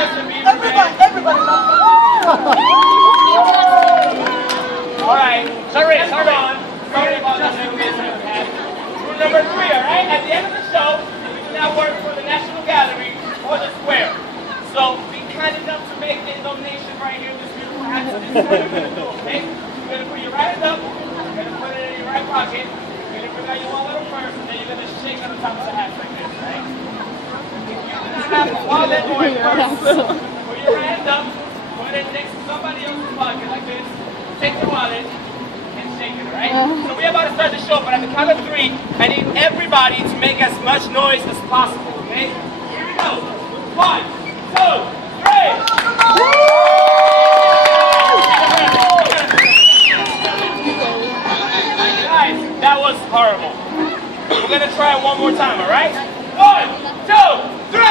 Everybody loves me. All right. Sorry about the previous impact. Rule number 3, all right? At the end of the show, we do not work for the National Gallery or the Square. So be kind enough to make a donation right here. This beautiful hat. This is what you're going to do, okay? You're going to put your right hand up. You're going to put it in your right pocket. You're going to bring out your one little purse, and then you're going to shake on the top of the hat like this, right? If you do not have a wallet or a purse, put your right hand up. Put it next to somebody else's pocket like this. Take your wallet and shake it, alright? So we're about to start the show, but at the count of 3, I need everybody to make as much noise as possible, okay? Here we go. 1, 2, 3. Guys, that was horrible. We're gonna try it one more time, alright? 1, 2, 3.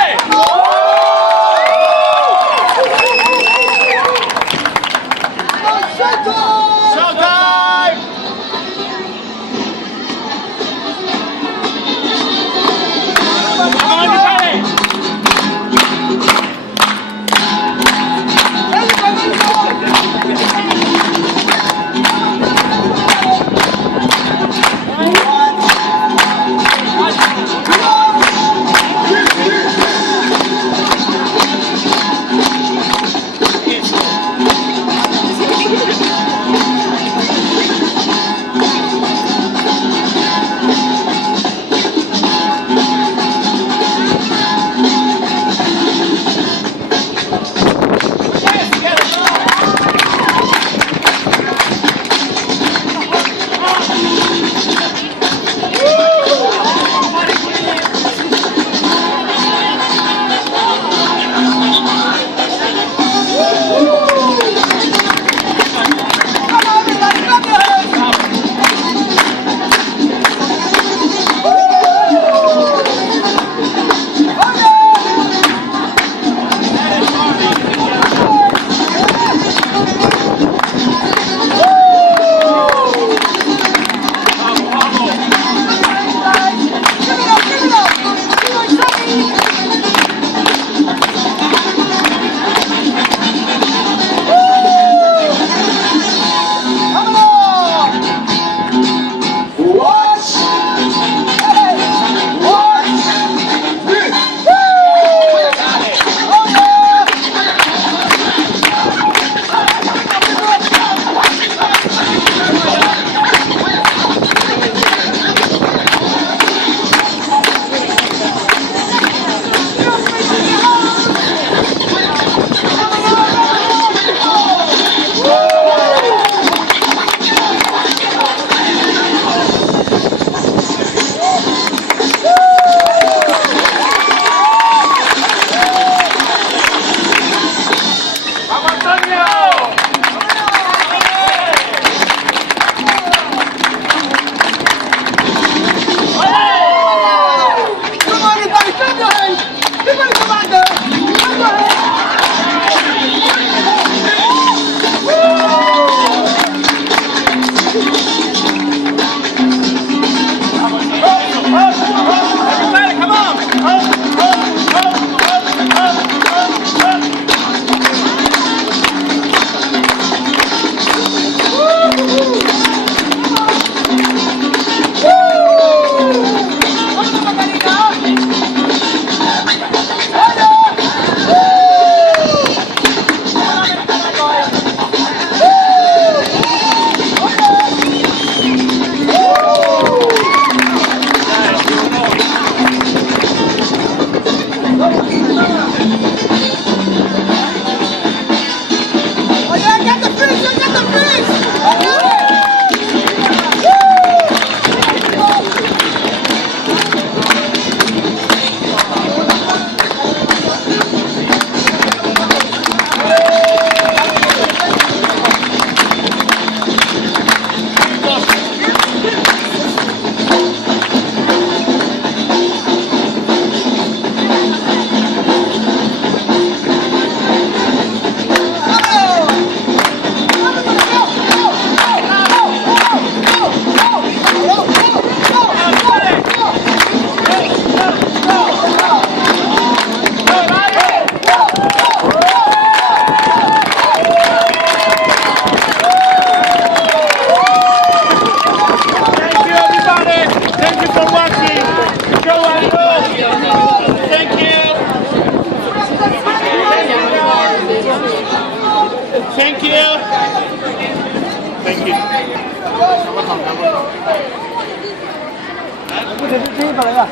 Thank you. Thank you. 不是这一把来了。